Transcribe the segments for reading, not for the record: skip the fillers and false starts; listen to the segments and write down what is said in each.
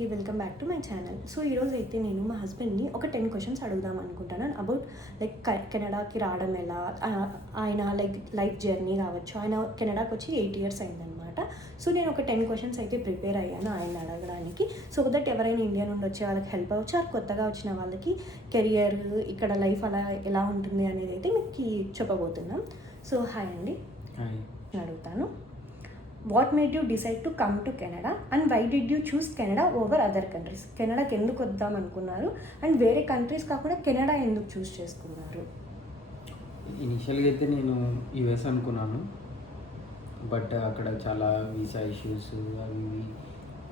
అందరికీ welcome back to my channel. So ఈరోజు అయితే నేను మా హస్బెండ్ని ఒక 10 క్వశ్చన్స్ అడుగుదాం అనుకుంటున్నాను అబౌట్ లైక్ కెనడాకి రావడం ఎలా, ఆయన లైఫ్ జర్నీ కావచ్చు. ఆయన కెనడాకి వచ్చి 8 years అయిందనమాట. సో నేను ఒక 10 క్వశ్చన్స్ అయితే ప్రిపేర్ అయ్యాను ఆయన అడగడానికి. సో దట్ ఎవరైనా ఇండియా నుండి వచ్చే వాళ్ళకి హెల్ప్ అవ్వచ్చు, ఆ కొత్తగా వచ్చిన వాళ్ళకి కెరియర్, ఇక్కడ లైఫ్ అలా ఎలా ఉంటుంది అనేది అయితే మీకు చెప్పబోతున్నాం. సో హాయ్ అండి, అడుగుతాను. What made you decide to come to Canada and why did you choose Canada over other countries? కెనడాకి ఎందుకు వద్దాం అనుకున్నారు అండ్ వేరే కంట్రీస్ కాకుండా కెనడా ఎందుకు చూస్ చేసుకున్నారు? ఇనిషియల్గా అయితే నేను యుఎస్ అనుకున్నాను, బట్ అక్కడ చాలా వీసా ఇష్యూస్ అవి ఇవి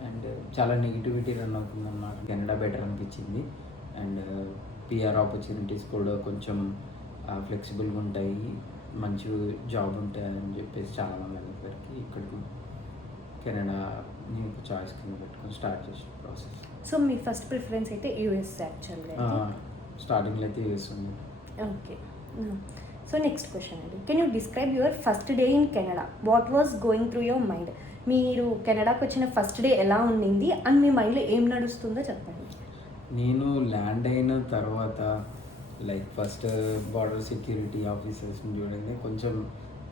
అండ్ చాలా నెగిటివిటీ రన్ అవుతుంది అన్నమాట. కెనడా బెటర్ అనిపించింది అండ్ పిఆర్ ఆపర్చునిటీస్ కూడా కొంచెం ఫ్లెక్సిబుల్గా ఉంటాయి, మంచి జాబ్ ఉంటాయని చెప్పేసి చాలామంది అనేసరికి ఇక్కడికి కెనడా నేను చాయిస్ కింద పెట్టుకొని స్టార్ట్ చేసిన ప్రాసెస్. సో మీ ఫస్ట్ ప్రిఫరెన్స్ అయితే యూఎస్ యాక్చువల్గా? స్టార్టింగ్లో అయితే యూఎస్ ఉంది. ఓకే, సో నెక్స్ట్ క్వశ్చన్ అండి. Can you describe your first day in Canada? What was going through your mind? మీరు కెనడాకి వచ్చిన ఫస్ట్ డే ఎలా ఉండింది అండ్ మీ మైండ్లో ఏం నడుస్తుందో చెప్పండి. నేను ల్యాండ్ అయిన తర్వాత లైక్ ఫస్ట్ బార్డర్ సెక్యూరిటీ ఆఫీసర్స్ని చూడండి కొంచెం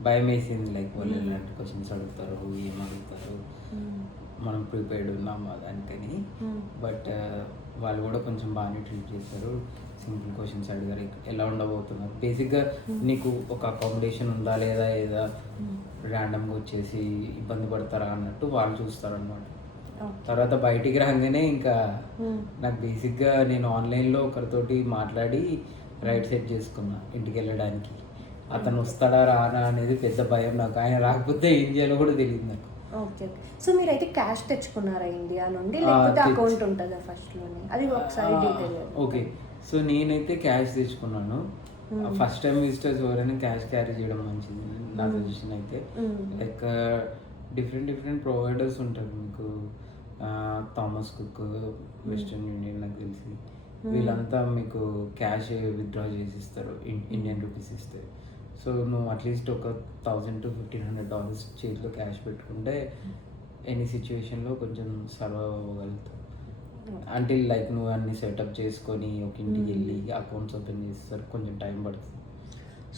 భయం వేసింది. లైక్ వాళ్ళు ఎలాంటి క్వశ్చన్స్ అడుగుతారు, ఏం అడుగుతారు, మనం ప్రిపేర్డ్ ఉన్నాము దానికని. బట్ వాళ్ళు కూడా కొంచెం బాగానే ట్రీట్ చేస్తారు. సింపుల్ క్వశ్చన్స్ అడిగారు, ఎలా ఉండబోతున్నారు, బేసిక్గా నీకు ఒక అకామిడేషన్ ఉందా లేదా, ఏదా ర్యాండమ్గా వచ్చేసి ఇబ్బంది పడతారా అన్నట్టు వాళ్ళు చూస్తారు అన్నమాట. తర్వాత బయటికి రాగానే ఇంకా నాకు బేసిక్గా నేను ఆన్లైన్లో ఒకరితోటి మాట్లాడి రైడ్ సెట్ చేసుకున్నా ఇంటికి వెళ్ళడానికి. అతను వస్తాడా రానా అనేది పెద్ద భయం నాకు, ఆయన రాకపోతే ఏం చేయాలో కూడా తెలియదు నాకు. ఓకే, సో మీరైతే క్యాష్ తెచ్చుకున్నారా ఇండియా నుండి, లేకపోతే అకౌంట్ ఉంటుందా ఫస్ట్లోనే? అది ఒకసారి డీటెయిల్. ఓకే, సో నేనైతే క్యాష్ తెచ్చుకున్నాను. ఫస్ట్ టైం విజిటర్స్ ఎవరైనా క్యాష్ క్యారీ చేయడం మంచిది నా సజెషన్ అయితే. లైక్ డిఫరెంట్ ప్రొవైడర్స్ ఉంటారు మీకు, థామస్ కుక్, వెస్టర్న్ యూనియన్ నాకు తెలిసి, వీళ్ళంతా మీకు క్యాష్ విత్డ్రా చేసి ఇస్తారు ఇండియన్ రూపీస్ ఇస్తే. సో నువ్వు అట్లీస్ట్ ఒక $1,000 to $1,500 చేతిలో క్యాష్ పెట్టుకుంటే ఎనీ సిచ్యువేషన్లో కొంచెం సర్వైవ్ అవ్వగలుగుతావు. అంటే లైక్ నువ్వు అన్ని సెటప్ చేసుకొని ఒక ఇంటికి వెళ్ళి అకౌంట్స్ ఓపెన్ చేస్తారు, కొంచెం టైం పడుతుంది.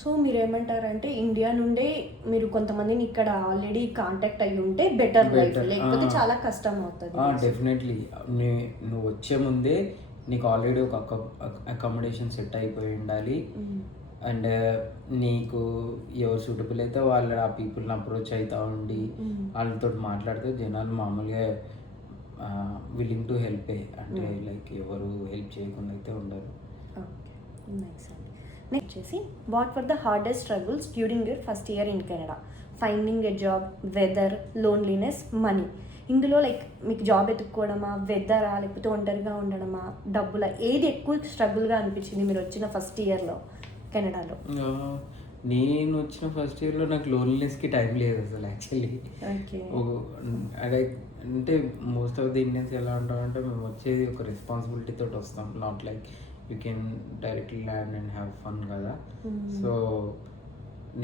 సో మీరు ఏమంటారంటే ఇండియా నుండే మీరు కొంతమందిని ఇక్కడ ఆల్రెడీ కాంటాక్ట్ అయ్యి ఉంటే బెటర్, లేకపోతే చాలా కష్టం అవుతుంది. డెఫినెట్లీ నువ్వు వచ్చే ముందే నీకు ఆల్రెడీ ఒక అకామిడేషన్ సెట్ అయిపోయి ఉండాలి. అండ్ నీకు ఎవరు సూటబుల్ అయితే వాళ్ళు ఆ పీపుల్ని అప్రోచ్ అవుతూ ఉండి వాళ్ళతో మాట్లాడితే జనాలు మామూలుగా విల్లింగ్ టు హెల్ప్, అంటే లైక్ ఎవరు హెల్ప్ చేయకుండా అయితే ఉండరు. నెక్స్ట్ వచ్చేసి what were the hardest struggles during your first year in Canada? Finding a job, weather, loneliness, money. ఇందులో లైక్ మీకు జాబ్ ఎత్తుక్కోవడమా, వెదరా, లేకపోతే ఒంటరిగా ఉండడమా, డబ్బులా, ఏది ఎక్కువ స్ట్రగుల్గా అనిపించింది మీరు వచ్చిన ఫస్ట్ ఇయర్లో కెనడాలో? నేను వచ్చిన ఫస్ట్ ఇయర్లో నాకు లోన్లీనెస్కి టైం లేదు అసలు యాక్చువల్లీ. అదే అంటే మోస్ట్ ఆఫ్ ది ఇండియన్స్ ఎలా ఉంటామంటే మేము వచ్చేది ఒక రెస్పాన్సిబిలిటీ తోటి వస్తాం, not like you can directly land and have fun కదా. సో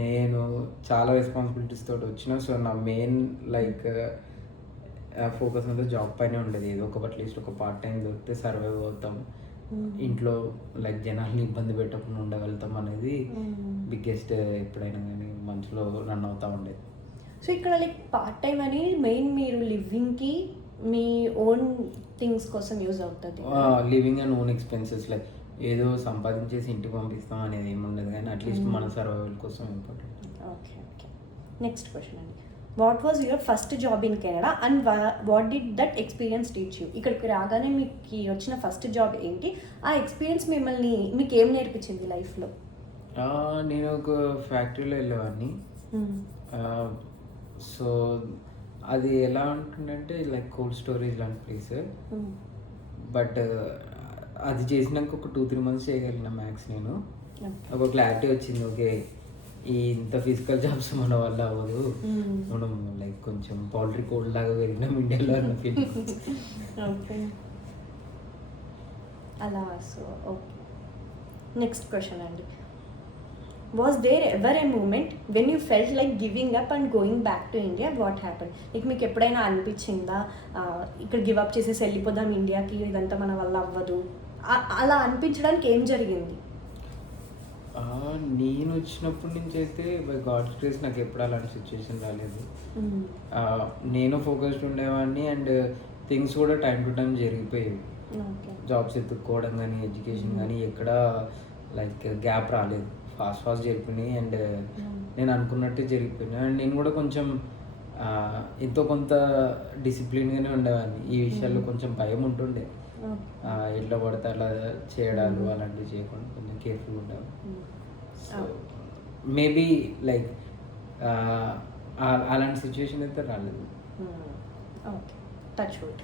నేను చాలా రెస్పాన్సిబిలిటీస్ తోటి వచ్చిన. సో నా మెయిన్ లైక్ ఫోకస్ అంతా జాబ్ పైనే ఉండేది. ఏదో ఒక అట్లీస్ట్ ఒక పార్ట్ టైం దొరికితే సర్వైవ్ అవుతాం, ఇంట్లో లైక్ జనాల్ని ఇబ్బంది పెట్టకుండా ఉండగలుగుతాం అనేది బిగ్గెస్ట్ ఎప్పుడైనా కానీ మనసులో రన్ అవుతూ ఉండేది. సో ఇక్కడ లైక్ పార్ట్ టైం అని మెయిన్ మీరు లివింగ్కి మీ ఓన్ థింగ్స్ కోసం యూజ్ అవుతుంది. Living and own expenses, like ఏదో సంపాదించేసి ఇంటికి పంపిస్తాం అనేది ఏమి ఉండదు, కానీ అట్లీస్ట్ మన సర్వైవల్ కోసం ఇంపార్టెంట్. ఓకే, నెక్స్ట్ క్వశ్చన్ అండి. What was your first job in Canada and what did that experience teach you? ఇక్కడికి రాగానే మీకు వచ్చిన ఫస్ట్ జాబ్ ఏంటి, ఆ ఎక్స్పీరియన్స్ మీకు ఏం నేర్పించింది లైఫ్లో? నేను ఒక ఫ్యాక్టరీలో వెళ్ళేవాడిని. సో అది ఎలా ఉంటుందంటే లైక్ కోల్డ్ స్టోరేజ్ లాంటి ప్లేస్. బట్ అది చేసినాక ఒక 2-3 months చేయగలిగిన మ్యాక్స్. నేను ఒక క్లారిటీ వచ్చింది, ఓకే ఈ ఇంత ఫిజికల్ జాబ్స్ మన వల్ల అవ్వదు, మనం లైక్ కొంచెం పౌల్ట్రీ కోల్డ్ లాగా పెరిగినాం ఇండియాలో అన్న ఫీలింగ్. ఓకే, అలా. సో ఓకే, నెక్స్ట్ క్వశ్చన్ అండి. Was there ever a moment when you felt like giving up and going back to India? What happen? Like మీకు ఎప్పుడైనా అనిపించిందా ఇక్కడ గివ్ అప్ చేసేసి వెళ్ళిపోదాం ఇండియాకి, ఇదంతా మన వల్ల అవ్వదు, అలా అనిపించడానికి ఏం జరిగింది? నేను వచ్చినప్పటి నుంచి అయితే బై గాడ్స్ గ్రేస్ నాకు ఎప్పుడు అలాంటి సిచ్యువేషన్ రాలేదు. నేను ఫోకస్డ్ ఉండేవాడిని అండ్ థింగ్స్ కూడా టైం టు టైం జరిగిపోయేవి. జాబ్స్ ఎత్తుక్కోవడం కానీ ఎడ్యుకేషన్ కానీ ఎక్కడ లైక్ గ్యాప్ రాలేదు, ఫాస్ట్ జరిగిపోయినాయి అండ్ నేను అనుకున్నట్టే జరిగిపోయినాయి. అండ్ నేను కూడా కొంచెం ఎంతో కొంత డిసిప్లిన్గానే ఉండేవాడిని. ఈ విషయాల్లో కొంచెం భయం ఉంటుండే, ఎట్లా పడితే అలా చేయడాలు అలాంటివి చేయకుండా కొంచెం కేర్ఫుల్ ఉండేవాడిని. సో మేబీ లైక్ అలాంటి సిచ్యువేషన్ అయితే రాలేదు. Okay, touch wood.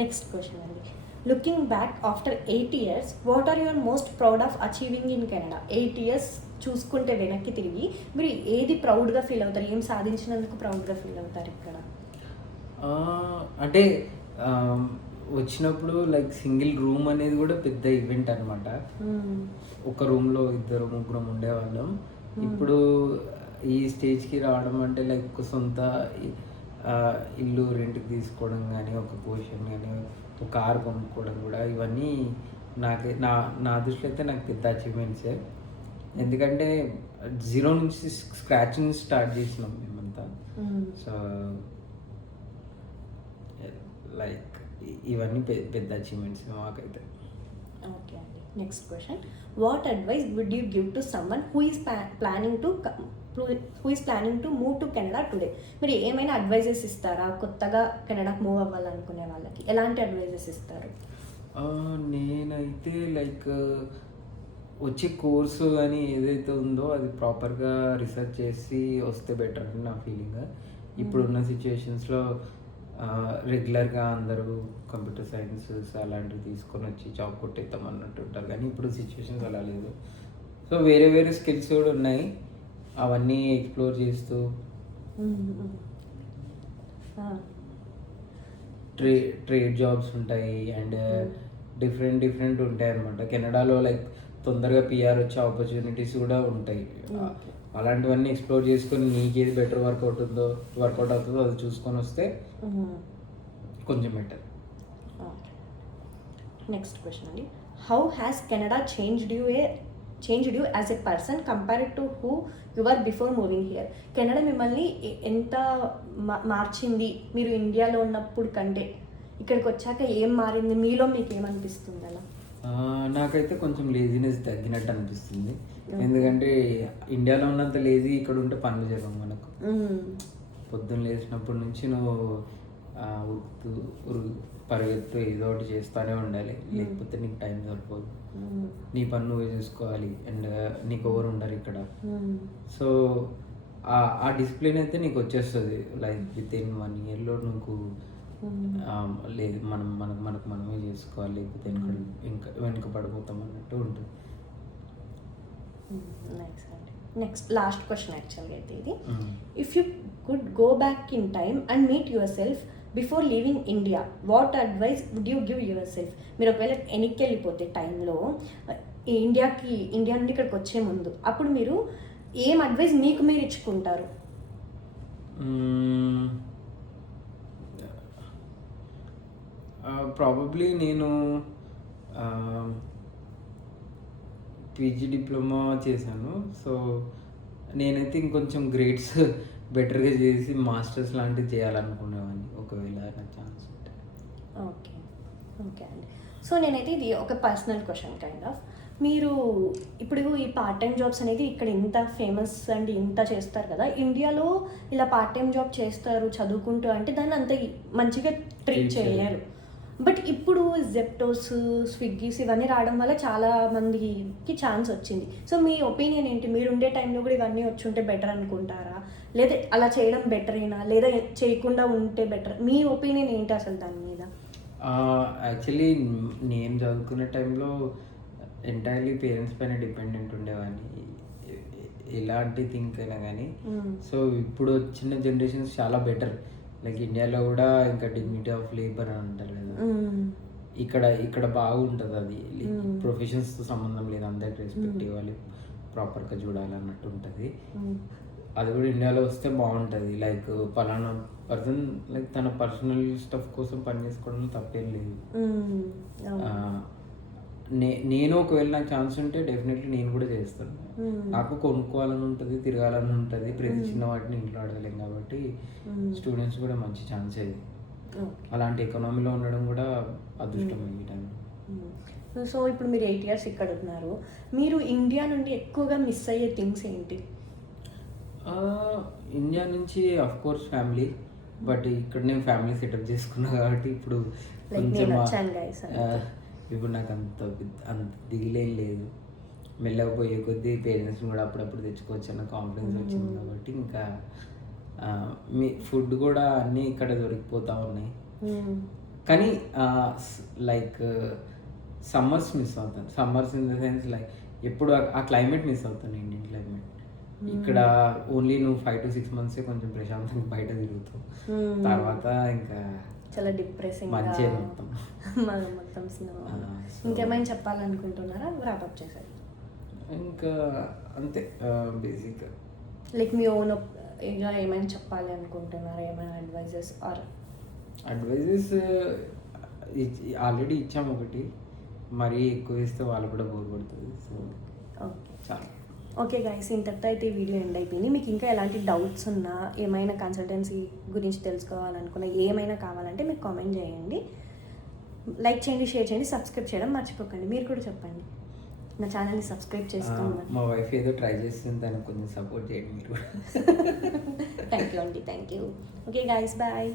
Next question అండి. Looking back after 8 years, what are your most proud of achieving in Canada? 8 years చూసుకుంటే వెనక్కి తిరిగి మీరు ఏది ప్రౌడ్గా ఫీల్ అవుతారు? ఏం సాధించినందుకు ప్రౌడ్గా ఫీల్ అవుతారు ఇక్కడ? అంటే వచ్చినప్పుడు లైక్ సింగిల్ రూమ్ అనేది కూడా పెద్ద ఈవెంట్ అనమాట. ఒక రూమ్లో 2-3 ఉండేవాళ్ళం. ఇప్పుడు ఈ స్టేజ్కి రావడం అంటే లైక్ సొంత ఇల్లు రెంట్కి తీసుకోవడం కానీ, ఒక పొజిషన్ కానీ, ఒక కార్ కొనుక్కోవడం కూడా, ఇవన్నీ నా దృష్టిలో అయితే నాకు పెద్ద అచీవ్మెంట్సే. ఎందుకంటే 0 నుంచి స్క్రాచ్ నుంచి స్టార్ట్ చేసినాం మేమంతా. సో లైక్ ఇవన్నీ పెద్ద అచీవ్మెంట్స్ మాకైతే. ఓకే అండి, next question. What advice would you give to someone who is planning to move to Canada today? మీరు ఏమైనా అడ్వైజెస్ ఇస్తారా కొత్తగా కెనడాకి మూవ్ అవ్వాలనుకునే వాళ్ళకి? ఎలాంటి అడ్వైజెస్ ఇస్తారు? నేనైతే లైక్ వచ్చే కోర్సు కానీ ఏదైతే ఉందో అది ప్రాపర్గా రీసెర్చ్ చేసి వస్తే బెటర్ అని నా ఫీలింగ్. ఇప్పుడున్న సిచ్యువేషన్స్లో రెగ్యులర్గా అందరూ కంప్యూటర్ సైన్సెస్ అలాంటివి తీసుకొని వచ్చి జాబ్ కొట్టేద్దాం అన్నట్టు ఉంటారు, కానీ ఇప్పుడు సిచ్యువేషన్స్ అలా లేదు. సో వేరే స్కిల్స్ కూడా ఉన్నాయి, అవన్నీ ఎక్స్ప్లోర్ చేస్తూ ట్రేడ్ జాబ్స్ ఉంటాయి అండ్ డిఫరెంట్ ఉంటాయి అనమాట. కెనడాలో లైక్ తొందరగా పిఆర్ వచ్చే ఆపర్చునిటీస్ కూడా ఉంటాయి. అలాంటివన్నీ ఎక్స్ప్లోర్ చేసుకొని నీకేది బెటర్ వర్కౌట్ అవుతుందో అది చూసుకొని వస్తే కొంచెం బెటర్. నెక్స్ట్ క్వశ్చన్ అండి. How has Canada changed you as a person compared to who you are before moving here? Canada మిమ్మల్ని ఎంత మార్చింది మీరు ఇండియాలో ఉన్నప్పుడు కంటే? ఇక్కడికి వచ్చాక ఏం మారింది మీలో? మీకు ఏమనిపిస్తుంది అలా? నాకైతే కొంచెం లేజినెస్ తగ్గినట్టు అనిపిస్తుంది. ఎందుకంటే ఇండియాలో ఉన్నంత లేజీ ఇక్కడ ఉంటే పనులు చేయడం మనకు. పొద్దున్న లేచినప్పటి నుంచి నువ్వు పరిగెత్తు ఏదో ఒకటి చేస్తూనే ఉండాలి, లేకపోతే నీకు టైం సరిపోదు. నీ పని నువ్వే చూసుకోవాలి అండ్ నీకు ఎవరు ఉండరు ఇక్కడ. సో ఆ డిసిప్లిన్ అయితే నీకు వచ్చేస్తుంది లైక్ విత్ ఇన్ 1 yearలో. నువ్వు లేదు మనకు మనమే చేసుకోవాలి, లేకపోతే వెనుక పడిపోతాం అన్నట్టు ఉంటుంది. నెక్స్ట్ లాస్ట్ క్వశ్చన్ యాక్చువల్గా అయితే ఇది. If you could go back in time and meet yourself before leaving India, what advice would you give yourself? మీరు ఒకవేళ వెనక్కి వెళ్ళిపోతే టైంలో ఇండియా నుండి ఇక్కడికి వచ్చే ముందు, అప్పుడు మీరు ఏం అడ్వైస్ మీకు మీరు ఇచ్చుకుంటారు? ప్రాబబ్లీ నేను పీజీ డిప్లొమా చేశాను. సో నేనైతే ఇంకొంచెం గ్రేడ్స్ బెటర్గా చేసి మాస్టర్స్ లాంటివి చేయాలనుకునేవాడిని ఒకవేళ నాకు ఛాన్స్ ఉంటే. ఓకే అండి. సో నేనైతే ఇది ఒక పర్సనల్ క్వశ్చన్ కైండ్ ఆఫ్. మీరు ఇప్పుడు ఈ పార్ట్ టైం జాబ్స్ అనేది ఇక్కడ ఇంత ఫేమస్ అండ్ ఇంత చేస్తారు కదా, ఇండియాలో ఇలా పార్ట్ టైం జాబ్ చేస్తారు చదువుకుంటూ అంటే దాన్ని అంత మంచిగా ట్రీట్ చేయలేరు. బట్ ఇప్పుడు జెప్టోస్, స్విగ్గీస్ ఇవన్నీ రావడం వల్ల చాలా మందికి ఛాన్స్ వచ్చింది. సో మీ ఒపీనియన్ ఏంటి? మీరు ఉండే టైంలో కూడా ఇవన్నీ వచ్చి ఉంటే బెటర్ అనుకుంటారా, లేదా అలా చేయడం బెటరేనా, లేదా చేయకుండా ఉంటే బెటర్? మీ ఒపీనియన్ ఏంటి అసలు దాని మీద? యాక్చువల్లీ నేను చదువుకునే టైంలో ఎంటైర్లీ పేరెంట్స్ పైన డిపెండెంట్ ఉండేవాడిని ఎలాంటి థింక్ అయినా కానీ. సో ఇప్పుడు వచ్చిన జనరేషన్స్ చాలా బెటర్. లైక్ ఇండియాలో కూడా ఇంకా డిగ్నిటీ ఆఫ్ లేబర్ అని అంటారు కదా, ఇక్కడ బాగుంటుంది. అది ప్రొఫెషన్స్తో సంబంధం లేదు, అందరికి రెస్పెక్ట్ ఇవ్వాలి, ప్రాపర్గా చూడాలన్నట్టు ఉంటుంది. మ్మ్. అది కూడా ఇండియాలో వస్తే బాగుంటుంది. లైక్ పలానా పర్సన్ లైక్ తన పర్సనల్ స్టఫ్ కోసం పని చేసుకోవడంలో తప్పేం లేదు. మ్మ్. అవును. ఆ, నేను ఒకవేళ నాకు ఛాన్స్ ఉంటే డెఫినెట్లీ నేను కూడా చేస్తాను. మ్మ్. నాకు కొనుక్కోవాలని ఉంటుంది, తిరగాలని ఉంటుంది, ప్రతి చిన్న వాటిని ఇంట్లో అడగలేం కాబట్టి మ్మ్. స్టూడెంట్స్ కూడా మంచి ఛాన్స్ అది. ఓకే. అలాంటి ఎకనామీలో ఉండడం కూడా అదృష్టం ఈ టైంలో. సో ఇప్పుడు మీరు 8 ఇయర్స్ ఇక్కడ ఉన్నారు. మీరు ఇండియా నుండి ఎక్కువగా మిస్ అయ్యే థింగ్స్ ఏంటి? ఇండియా నుంచి అఫ్ కోర్స్ ఫ్యామిలీ, బట్ ఇక్కడ నేను ఫ్యామిలీ సెటప్ చేసుకున్నా కాబట్టి ఇప్పుడు Like కొంచెం నేను వచ్చాను guys ఆ, ఇప్పుడు నాకు అంత దిగులేం లేదు. మెల్లగా పోయే కొద్దీ పేరెంట్స్ని కూడా అప్పుడప్పుడు తెచ్చుకోవచ్చు అన్న కాన్ఫిడెన్స్ వచ్చింది కాబట్టి ఇంకా మీ ఫుడ్ కూడా అన్నీ ఇక్కడ దొరికిపోతూ ఉన్నాయి. కానీ లైక్ సమ్మర్స్ మిస్ అవుతాను. Summers in the sense like ఎప్పుడు ఆ క్లైమేట్ మిస్ అవుతాను, ఇండియన్ క్లైమేట్. ఇక్కడ ఓన్లీ నువ్వు 5 to 6 months కొంచెం ప్రశాంతంగా బయట తిరుగుతావు, తర్వాత ఇంకా చాలా డిప్రెసింగ్ మంచి మొత్తం. మొత్తం స్నో. ఇంకేమైనా చెప్పాలనుకుంటున్నారా? ర్యాపప్ చేశారు ఇంకా అంతే బేసిక్. లైక్ మీ ఓన్ ఇక ఏమైనా చెప్పాలి అనుకుంటున్నారా? ఏమైనా అడ్వైజెస్ అడ్వైజెస్ ఆల్రెడీ ఇచ్చాము ఒకటి, మరీ ఎక్కువ ఇస్తే వాళ్ళు కూడా బోర్ పడుతుంది. So okay. చాలా ఓకే గైస్, ఇంతటితో అయితే ఈ వీడియో ఎండ్ అయిపోయింది. మీకు ఇంకా ఎలాంటి డౌట్స్ ఉన్నా, ఏమైనా కన్సల్టెన్సీ గురించి తెలుసుకోవాలనుకున్నా, ఏమైనా కావాలంటే మీకు కామెంట్ చేయండి, లైక్ చేయండి, షేర్ చేయండి, సబ్స్క్రైబ్ చేయడం మర్చిపోకండి. మీరు కూడా చెప్పండి, నా ఛానల్ని సబ్స్క్రైబ్ చేసుకోండి. మా వైఫ్ ఏదో ట్రై చేస్తుంది, దానికి కొంచెం సపోర్ట్ చేయండి మీరు కూడా. థ్యాంక్ యూ అండి, thank you. Okay guys, bye.